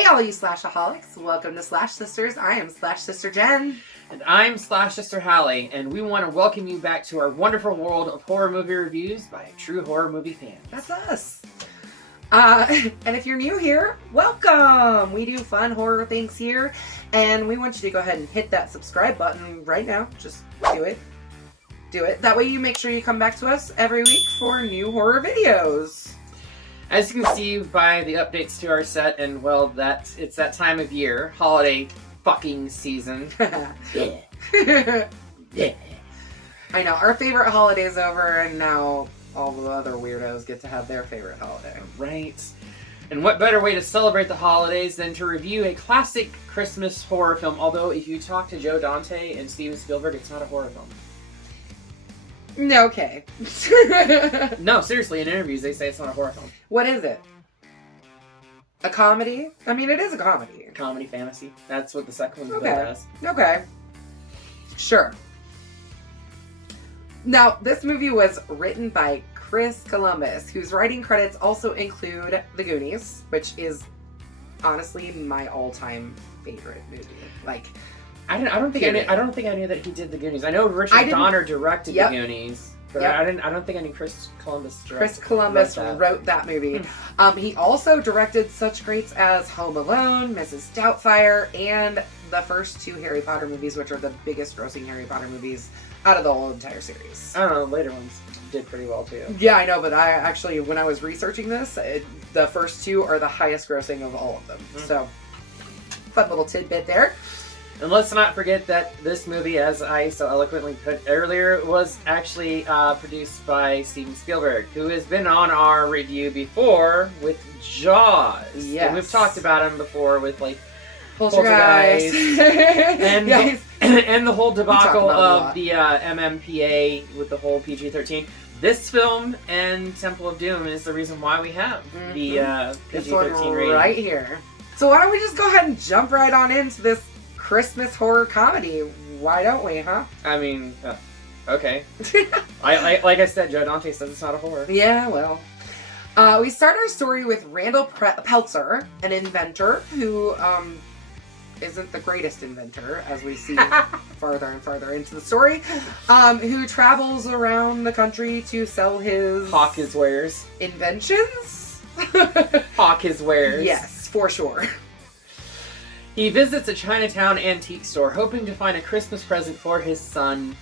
Hey all you Slashaholics, welcome to Slash Sisters. I am Slash Sister Jen. And I'm Slash Sister Hallie, and we want to welcome you back to our wonderful world of horror movie reviews by a true horror movie fan. That's us. And if you're new here, welcome! We do fun horror things here, and we want you to go ahead and hit that subscribe button right now. Just do it. Do it. That way you make sure you come back to us every week for new horror videos. As you can see by the updates to our set, and well, it's that time of year, holiday fucking season. Yeah. Yeah. I know, our favorite holiday's over, and now all the other weirdos get to have their favorite holiday. Right. And what better way to celebrate the holidays than to review a classic Christmas horror film, although if you talk to Joe Dante and Steven Spielberg, it's not a horror film. No, okay. No, seriously, in interviews they say it's not a horror film. What is it? A comedy? I mean, it is a comedy. Comedy, fantasy. That's what the second one's Okay. billed as. Okay. Sure. Now, this movie was written by Chris Columbus, whose writing credits also include The Goonies, which is honestly my all-time favorite movie. Like, I don't think I knew that he did The Goonies. I know Richard Donner directed The Goonies, but I don't think I knew Chris Columbus directed. Chris Columbus wrote that movie. He also directed such greats as Home Alone, Mrs. Doubtfire, and the first two Harry Potter movies, which are the biggest grossing Harry Potter movies out of the whole entire series. I don't know, the later ones did pretty well too. Yeah, I know, but I actually, when I was researching this, the first two are the highest grossing of all of them. So, fun little tidbit there. And let's not forget that this movie, as I so eloquently put earlier, was actually produced by Steven Spielberg, who has been on our review before with Jaws. Yes. And we've talked about him before with, like, Poltergeist. and, and the whole debacle of the MMPA with the whole PG-13. This film and Temple of Doom is the reason why we have the PG-13 rating. Right here. So why don't we just go ahead and jump right on into this Christmas horror comedy? Why don't we, huh? I mean, okay. Like I said, Joe Dante says it's not a horror. Yeah, well. We start our story with Randall Peltzer, an inventor who isn't the greatest inventor, as we see farther and farther into the story, who travels around the country to sell his... Hawk his wares. Inventions? Hawk his wares. Yes, for sure. He visits a Chinatown antique store, hoping to find a Christmas present for his son,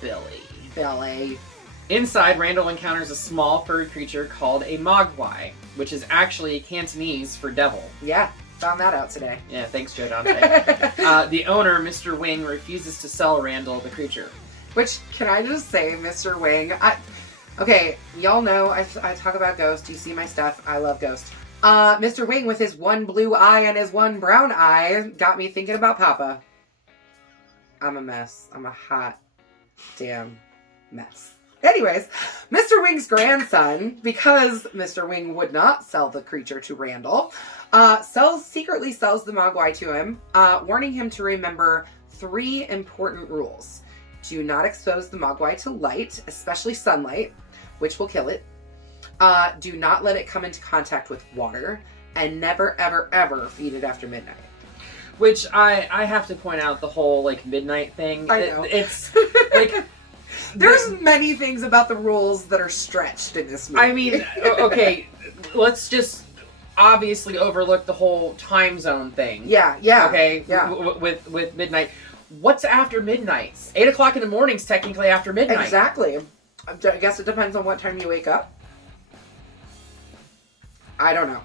Billy. Billy. Inside, Randall encounters a small furry creature called a mogwai, which is actually Cantonese for devil. Yeah, found that out today. Yeah, thanks, Joe Dante. The owner, Mr. Wing, refuses to sell Randall the creature. Which, can I just say, Mr. Wing, okay, y'all know I talk about Ghost. You see my stuff. I love Ghost. Mr. Wing with his one blue eye and his one brown eye got me thinking about Papa. I'm a mess. I'm a hot damn mess. Anyways, Mr. Wing's grandson, because Mr. Wing would not sell the creature to Randall, secretly sells the mogwai to him, warning him to remember 3 important rules. Do not expose the mogwai to light, especially sunlight, which will kill it. Do not let it come into contact with water, and never, ever, ever feed it after midnight. Which I have to point out the whole, like, midnight thing. I know. It's, like... There's many things about the rules that are stretched in this movie. I mean, okay, let's just obviously overlook the whole time zone thing. Yeah. Okay, yeah. With midnight. What's after midnight? 8 o'clock in the morning's technically after midnight. Exactly. I guess it depends on what time you wake up. I don't know.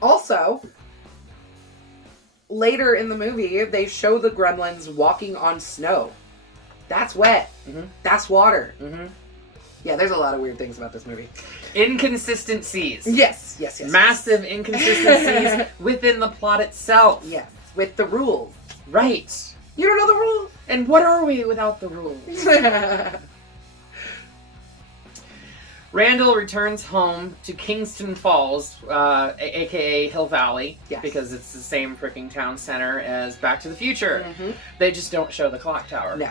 Also, later in the movie, they show the Gremlins walking on snow. That's wet. Mm-hmm. That's water. Mm-hmm. Yeah, there's a lot of weird things about this movie. Inconsistencies. Yes. Massive inconsistencies within the plot itself. Yes, with the rules. Right. You don't know the rules? And what are we without the rules? Randall returns home to Kingston Falls, aka Hill Valley, because it's the same freaking town center as Back to the Future. Mm-hmm. They just don't show the clock tower. No.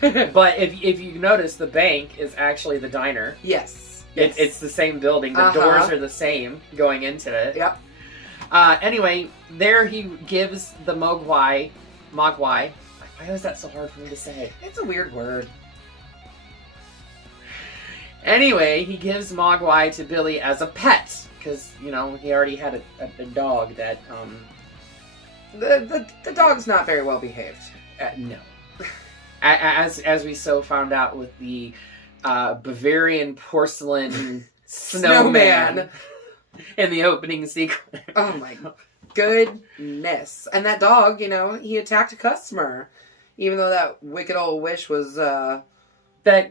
But if you notice, the bank is actually the diner. Yes. It's the same building. The doors are the same going into it. Yep. Anyway, there he gives the Mogwai. Why is that so hard for me to say? It's a weird word. Anyway, he gives Mogwai to Billy as a pet. Because, he already had a dog that, The dog's not very well behaved. No. As we so found out with the Bavarian porcelain snowman in the opening sequence. Oh my goodness. And that dog, he attacked a customer. Even though that wicked old witch was that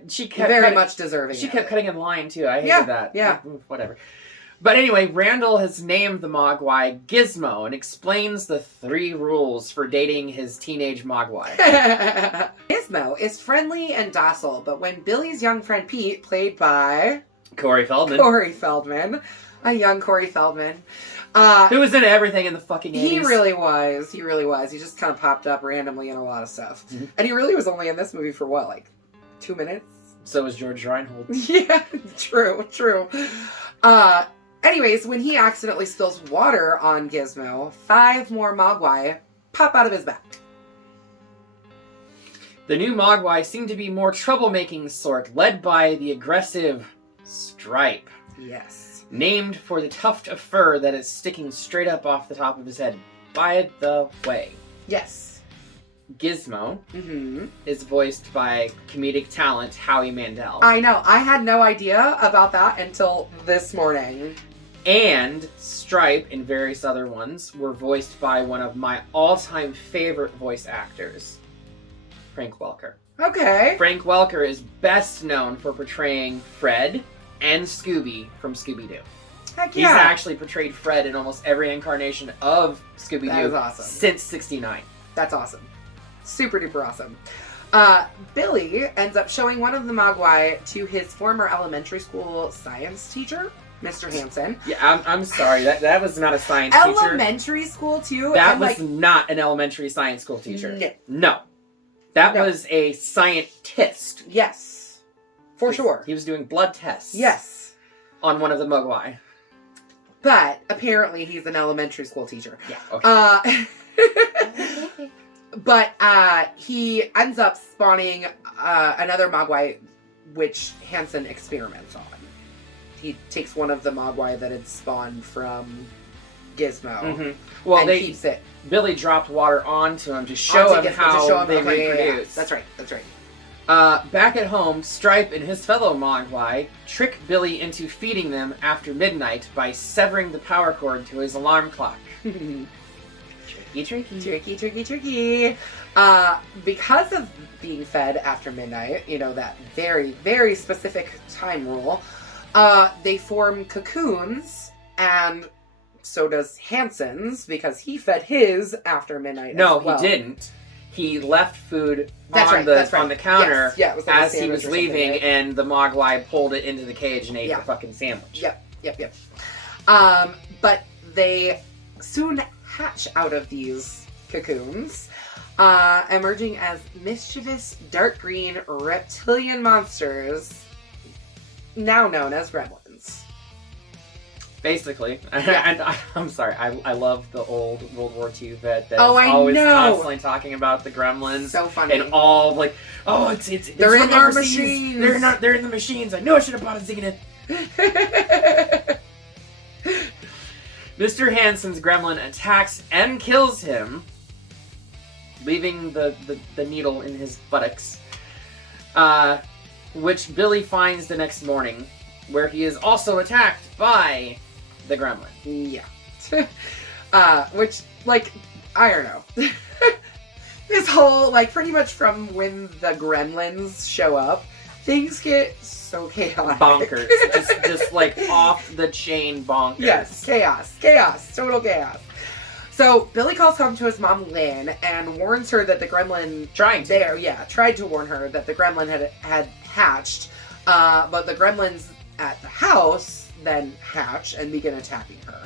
she kept very much deserving. She kept cutting in line too. I hated that. Yeah. Whatever. But anyway, Randall has named the Mogwai Gizmo and explains the 3 rules for dating his teenage Mogwai. Gizmo is friendly and docile, but when Billy's young friend Pete, played by Corey Feldman, a young Corey Feldman, who was in everything in the fucking 80s. He really was. He just kind of popped up randomly in a lot of stuff. Mm-hmm. And he really was only in this movie for 2 minutes? So was George Reinhold. Yeah, true. Anyways, when he accidentally spills water on Gizmo, 5 more Mogwai pop out of his back. The new Mogwai seem to be more troublemaking sort, led by the aggressive Stripe. Yes. Named for the tuft of fur that is sticking straight up off the top of his head. By the way. Yes. Gizmo is voiced by comedic talent Howie Mandel. I know. I had no idea about that until this morning. And Stripe and various other ones were voiced by one of my all-time favorite voice actors, Frank Welker. Okay. Frank Welker is best known for portraying Fred and Scooby from Scooby-Doo. Heck yeah. He's actually portrayed Fred in almost every incarnation of Scooby-Doo that is awesome. Since '69. That's awesome. Super duper awesome. Billy ends up showing one of the Mogwai to his former elementary school science teacher, Mr. Hansen. Yeah, I'm sorry. That was not a science teacher. Elementary school, too? That was not an elementary science school teacher. No. That was a scientist. Yes. For sure. He was doing blood tests. Yes. On one of the Mogwai. But apparently he's an elementary school teacher. Yeah. Okay. But he ends up spawning another Mogwai, which Hansen experiments on. He takes one of the Mogwai that had spawned from Gizmo and keeps it. Billy dropped water onto him to show him how they reproduce. Yeah. That's right. Back at home, Stripe and his fellow Mogwai trick Billy into feeding them after midnight by severing the power cord to his alarm clock. Tricky. Because of being fed after midnight, that very, very specific time rule, they form cocoons, and so does Hansen's, because he fed his after midnight as well. He didn't. He left food on the counter as he was leaving, and the Mogwai pulled it into the cage and ate the fucking sandwich. Yep. But they soon hatch out of these cocoons, emerging as mischievous dark green reptilian monsters, now known as Gremlins. Basically. And I'm sorry, I love the old World War II vet that is always constantly talking about the Gremlins. So funny. And all they're in our machines. They're in the machines. I know I should have bought a Zenith. Mr. Hansen's gremlin attacks and kills him, leaving the needle in his buttocks, which Billy finds the next morning, where he is also attacked by the gremlin. Yeah. Which, I don't know. This whole, pretty much from when the Gremlins show up, things get so chaotic. Bonkers. just off the chain bonkers. Yes, chaos, total chaos. So Billy calls home to his mom Lynn and warns her that the gremlin tried to warn her that the gremlin had hatched, but the gremlins at the house then hatch and begin attacking her.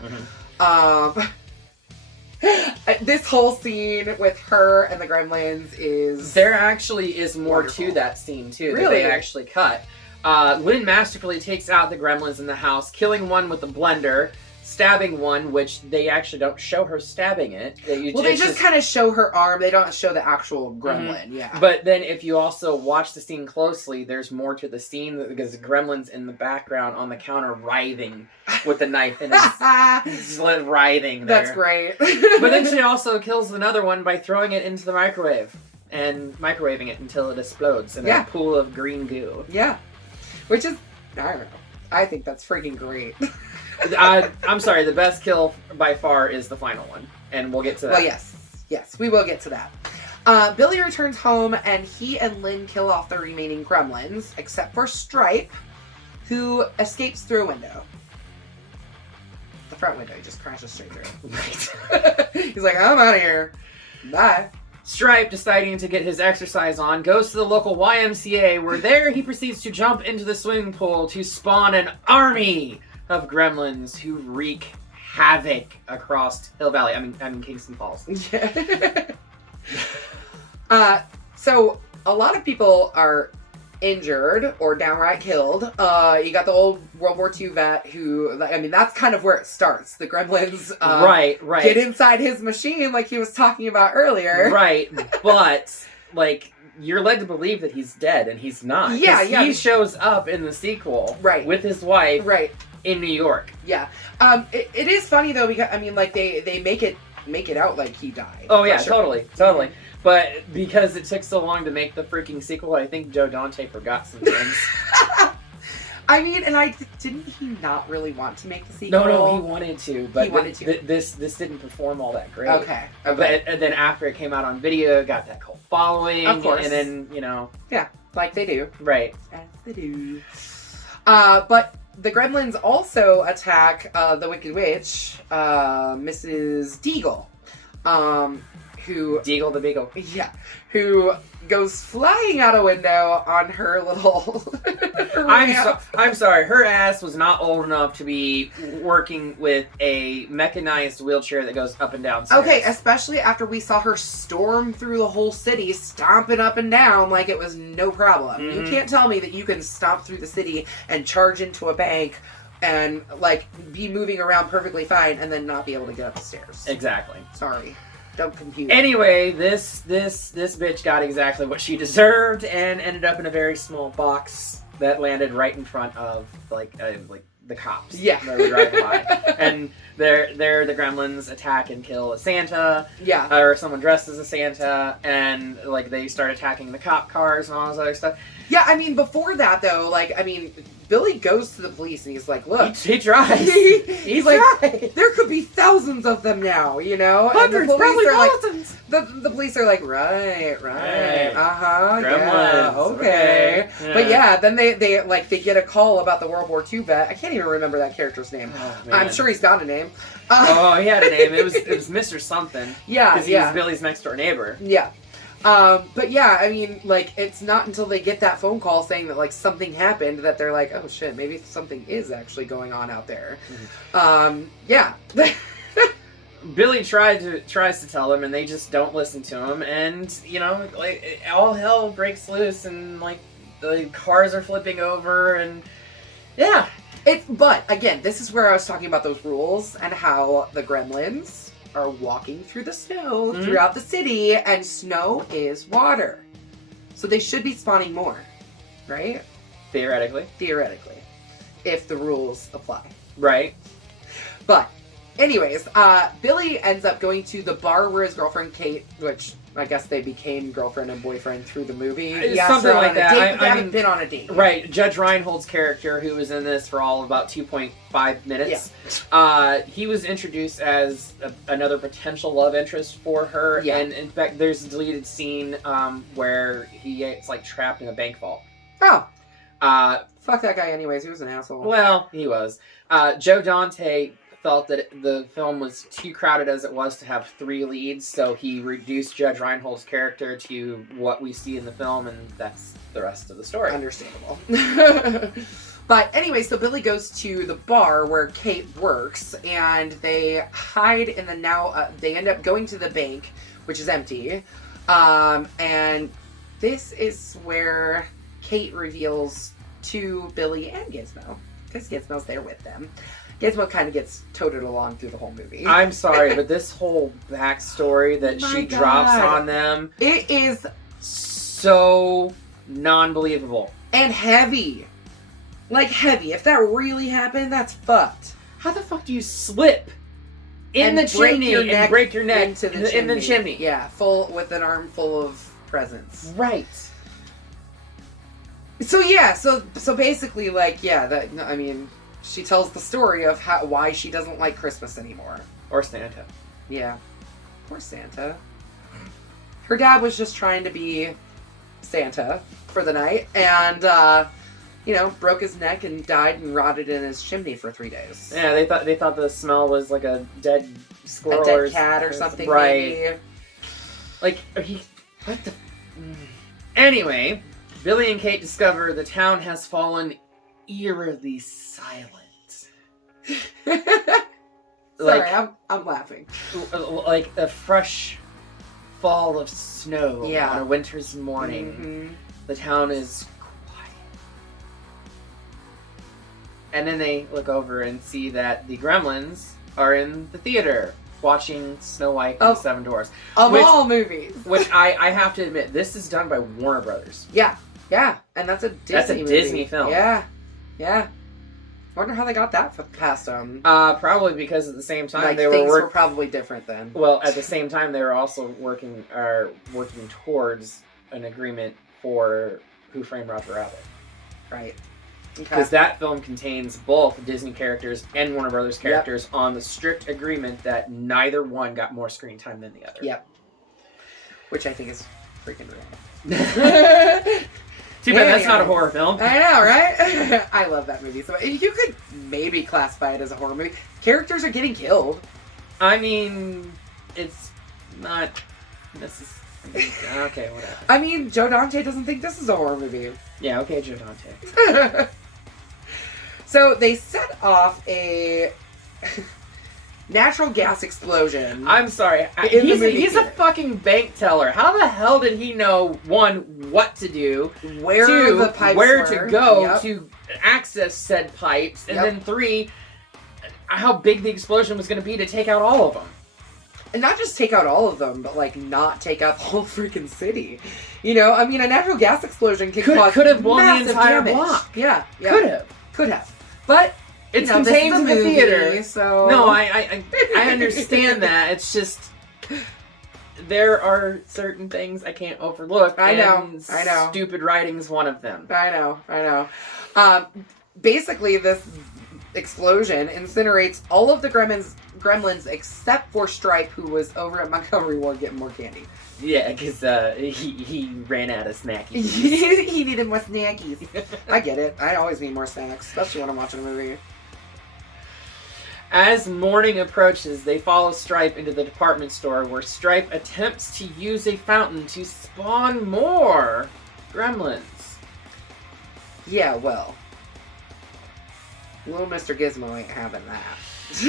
This whole scene with her and the gremlins is... There actually is more to that scene, too, really? That they actually cut. Lynn masterfully takes out the gremlins in the house, killing one with a blender, stabbing one, which they actually don't show her stabbing it. They just kind of show her arm. They don't show the actual gremlin. Yeah. But then if you also watch the scene closely, there's more to the scene because the gremlin's in the background on the counter writhing with the knife and it's writhing there. That's great. But then she also kills another one by throwing it into the microwave and microwaving it until it explodes in a pool of green goo. Yeah. Which is, I don't know. I think that's freaking great. I'm sorry, the best kill by far is the final one. And we'll get to that. Well, yes, we will get to that. Billy returns home and he and Lynn kill off the remaining gremlins, except for Stripe, who escapes through a window. The front window, he just crashes straight through. Right. He's like, I'm out of here. Bye. Stripe, deciding to get his exercise on, goes to the local YMCA, where there he proceeds to jump into the swimming pool to spawn an army of gremlins who wreak havoc across Hill Valley. I mean Kingston Falls. Yeah. So a lot of people are injured or downright killed. You got the old World War II vet who, I mean, that's kind of where it starts. The gremlins right. get inside his machine like he was talking about earlier. Right, but, like, you're led to believe that he's dead, and he's not. Yeah. He shows up in the sequel with his wife in New York. Yeah. It is funny, though, because, I mean, like, they make it out like he died. Oh, yeah, sure. Totally. But because it took so long to make the freaking sequel, I think Joe Dante forgot some things. I mean, and didn't he not really want to make the sequel? No, he wanted to, but this didn't perform all that great. Okay. But and then after it came out on video, it got that cult following. Of course. And then, you know. Yeah, like they do. Right. As they do. But the gremlins also attack the Wicked Witch, Mrs. Deagle. Who... Deagle the Beagle. Yeah. Who goes flying out a window on her little... I'm sorry. Her ass was not old enough to be working with a mechanized wheelchair that goes up and down stairs. Okay, especially after we saw her storm through the whole city, stomping up and down like it was no problem. Mm-hmm. You can't tell me that you can stomp through the city and charge into a bank and, like, be moving around perfectly fine and then not be able to get up the stairs. Exactly. Sorry. Don't compute. Anyway, this bitch got exactly what she deserved and ended up in a very small box that landed right in front of like the cops. Yeah. That were driving by. And the gremlins attack and kill a Santa. Yeah. Or someone dressed as a Santa, and like they start attacking the cop cars and all this other stuff. Yeah, I mean, before that though, like, I mean, Billy goes to the police and he's like, look. He tries. He's like, there could be thousands of them now, you know? Hundreds, probably thousands. The police are like, right. Uh-huh, Gremlins. yeah, okay. Yeah. But yeah, then they get a call about the World War II vet. I can't even remember that character's name. Oh, I'm sure he's got a name. He had a name. It was Mr. Something. Yeah, because he was Billy's next door neighbor. Yeah. But yeah, I mean, like, it's not until they get that phone call saying that, like, something happened that they're like, oh shit, maybe something is actually going on out there. Mm-hmm. Yeah. Billy tries to tell them, and they just don't listen to him, and, you know, like, all hell breaks loose, and, like, the cars are flipping over, and, yeah. But, again, this is where I was talking about those rules, and how the gremlins are walking through the snow throughout the city, and snow is water. So they should be spawning more, right? Theoretically. If the rules apply. Right. But, anyways, Billy ends up going to the bar where his girlfriend Kate, which I guess they became girlfriend and boyfriend through the movie. Something like that. They haven't been on a date. Right. Judge Reinhold's character, who was in this for all of about 2.5 minutes, he was introduced as another potential love interest for her. Yeah. And in fact, there's a deleted scene where it's like trapped in a bank vault. Oh. Fuck that guy anyways. He was an asshole. Well, he was. Joe Dante felt that the film was too crowded as it was to have 3 leads, so he reduced Judge Reinhold's character to what we see in the film, and that's the rest of the story. Understandable. But anyway, so Billy goes to the bar where Kate works, and they hide in the they end up going to the bank, which is empty, and this is where Kate reveals to Billy and Gizmo, because Gizmo's there with them. Gizmo kind of gets toted along through the whole movie. I'm sorry, but this whole backstory that she drops on them... It is... so non-believable. And heavy. Like, heavy. If that really happened, that's fucked. How the fuck do you slip in the chimney and break your neck in the chimney? Yeah, with an arm full of presents. Right. So yeah, so basically, like, yeah, she tells the story of why she doesn't like Christmas anymore. Or Santa. Yeah. Poor Santa. Her dad was just trying to be Santa for the night, and, broke his neck and died and rotted in his chimney for 3 days. Yeah, they thought the smell was like a dead squirrel, a dead cat or something. Right. Maybe. Like, what the? Anyway, Billy and Kate discover the town has fallen eerily silent. Sorry, I'm laughing. Like a fresh fall of snow on a winter's morning. Mm-hmm. The town is quiet. And then they look over and see that the Gremlins are in the theater watching Snow White and the Seven Dwarfs. All movies. Which I have to admit, this is done by Warner Brothers. Yeah. And that's a Disney movie. Disney film. Yeah. I wonder how they got that passed on. Probably because at the same time things were probably different then. Well, at the same time they were also working towards an agreement for Who Framed Roger Rabbit. Right. Because that film contains both Disney characters and Warner Brothers characters on the strict agreement that neither one got more screen time than the other. Yep. Which I think is freaking wrong. Too bad that's not a horror film. I know, right? I love that movie. So you could maybe classify it as a horror movie. Characters are getting killed. I mean, it's not necessarily... Okay, whatever. I mean, Joe Dante doesn't think this is a horror movie. Yeah, okay, Joe Dante. So they set off a natural gas explosion. I'm sorry. He's a fucking bank teller. How the hell did he know, one, what to do, where the pipes where were. to go to access said pipes, and then 3, how big the explosion was going to be to take out all of them. And not just take out all of them, but, like, not take out the whole freaking city. You know, I mean, a natural gas explosion could have blown the entire damage. block. Yeah. Could have. But it's contained in the theater, so no, I understand that. It's just there are certain things I can't overlook. I know. Stupid writing's one of them. I know. Basically, this explosion incinerates all of the gremlins except for Stripe, who was over at Montgomery Ward getting more candy. Yeah, because he ran out of snackies. He needed more snackies. I get it. I always need more snacks, especially when I'm watching a movie. As morning approaches, they follow Stripe into the department store, where Stripe attempts to use a fountain to spawn more gremlins. Yeah, well, little Mr. Gizmo ain't having that.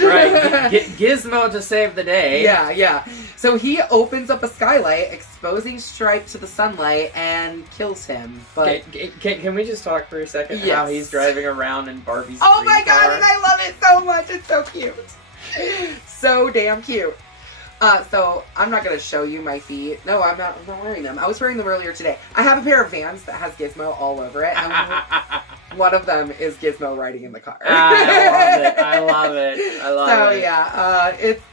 Right, Gizmo to save the day. Yeah. So he opens up a skylight, exposing Stripe to the sunlight, and kills him. But can we just talk for a second? Yes. How he's driving around in Barbie's Oh my god, car. and I love it so much. It's so cute. So damn cute. So I'm not going to show you my feet. No, I'm not wearing them. I was wearing them earlier today. I have a pair of Vans that has Gizmo all over it. And one of them is Gizmo riding in the car. I love it. So yeah,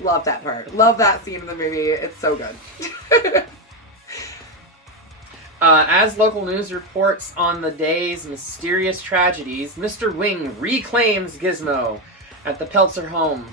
love that part. Love that scene in the movie. It's so good. As local news reports on the day's mysterious tragedies, Mr. Wing reclaims Gizmo at the Peltzer home,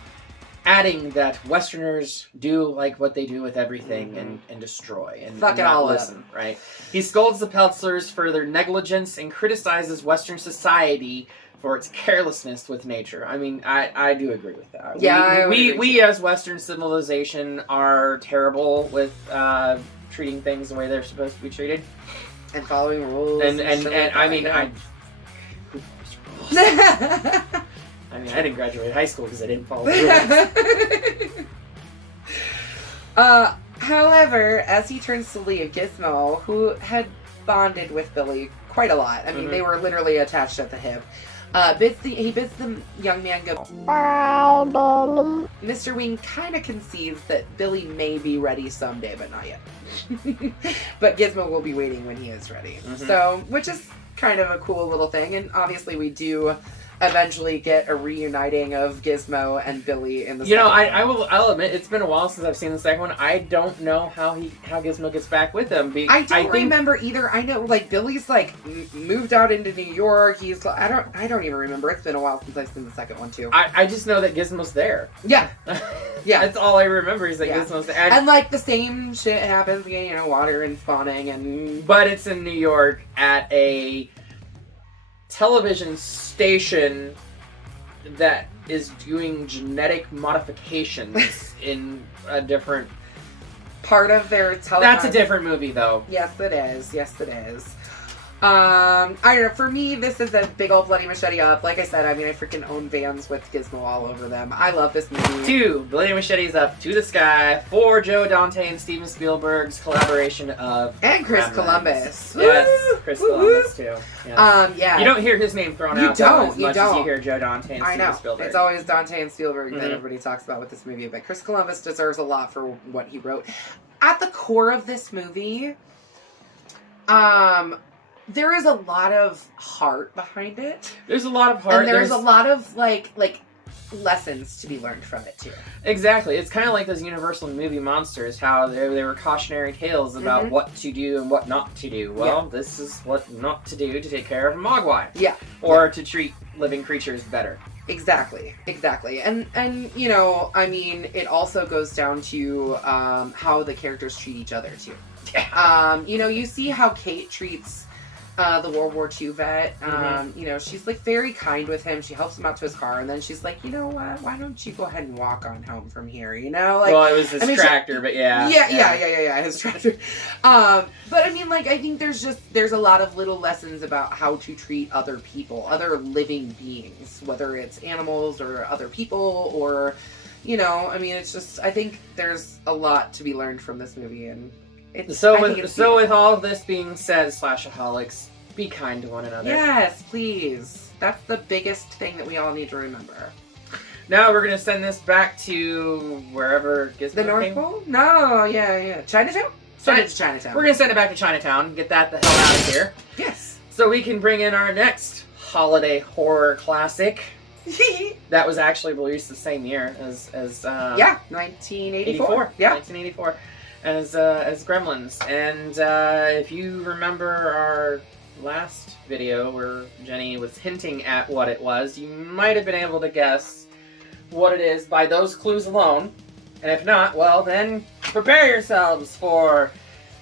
adding that Westerners do like what they do with everything and destroy and fucking not all listen, right? He scolds the Peltzers for their negligence and criticizes Western society for its carelessness with nature. I mean, I do agree with that. Yeah, we as Western civilization are terrible with treating things the way they're supposed to be treated and following rules. And I mean, I mean, I didn't graduate high school because I didn't follow the rules. However, as he turns to leave, Gizmo, who had bonded with Billy quite a lot, I mean, they were literally attached at the hip, He bids the young man go. Bye, Billy. Mr. Wing kind of concedes that Billy may be ready someday, but not yet. But Gizmo will be waiting when he is ready. Mm-hmm. So, which is kind of a cool little thing, and obviously we do eventually get a reuniting of Gizmo and Billy in the second one. I'll admit, it's been a while since I've seen the second one. I don't know how Gizmo gets back with him. I don't remember either. I know, like, Billy's, like, moved out into New York. He's, I don't even remember. It's been a while since I've seen the second one, too. I just know that Gizmo's there. Yeah. Yeah. That's all I remember is that Gizmo's there. And, like, the same shit happens, you know, water and spawning and... But it's in New York at a television station that is doing genetic modifications in a different part of their television. That's a different movie, though. Yes, it is. Yes, it is. I don't know. For me, this is a big old bloody machete up. Like I said, I mean, I freaking own Vans with Gizmo all over them. I love this movie. 2, bloody machetes up to the sky. 4, Joe Dante and Steven Spielberg's collaboration of and Chris Gremlins. Columbus. Yes, Chris Columbus too. Yes. Yeah. You don't hear his name thrown out as much as you hear Joe Dante and Steven Spielberg. It's always Dante and Spielberg that everybody talks about with this movie, but Chris Columbus deserves a lot for what he wrote. At the core of this movie, there is a lot of heart behind it. There's a lot of heart. And there's a lot of, like lessons to be learned from it, too. Exactly. It's kind of like those Universal movie monsters, how they were cautionary tales about what to do and what not to do. Well, this is what not to do to take care of a mogwai. Yeah. Or to treat living creatures better. Exactly. And you know, I mean, it also goes down to how the characters treat each other, too. You know, you see how Kate treats the World War II vet. You know, she's like very kind with him. She helps him out to his car, and then she's like, you know what? Why don't you go ahead and walk on home from here? You know, like, well, it was his tractor, but yeah, his tractor. But I mean, like, I think there's a lot of little lessons about how to treat other people, other living beings, whether it's animals or other people, or, you know, I mean, it's just, I think there's a lot to be learned from this movie, and. With all of this being said, Slashaholics, be kind to one another. Yes, please. That's the biggest thing that we all need to remember. Now we're going to send this back to wherever Gizmo The North Pole? No, yeah. Chinatown? Send it to Chinatown. We're going to send it back to Chinatown. Get that the hell out of here. Yes. So we can bring in our next holiday horror classic. That was actually released the same year as 1984. Yeah. 1984. As Gremlins. And if you remember our last video where Jenny was hinting at what it was, you might have been able to guess what it is by those clues alone. And if not, well then, prepare yourselves for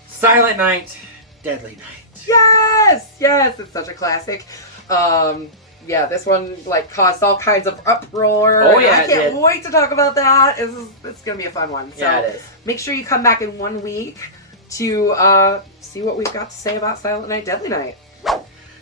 Silent Night, Deadly Night. Yes! It's such a classic. Yeah, this one, like, caused all kinds of uproar. Oh, yeah, I can't wait to talk about that. It's going to be a fun one. So yeah, it is. Make sure you come back in 1 week to see what we've got to say about Silent Night, Deadly Night.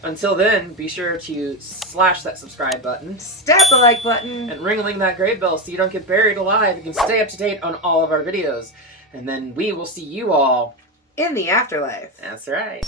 Until then, be sure to slash that subscribe button. Stab the like button. And ring-a-ling that grave bell so you don't get buried alive. You can stay up to date on all of our videos. And then we will see you all in the afterlife. That's right.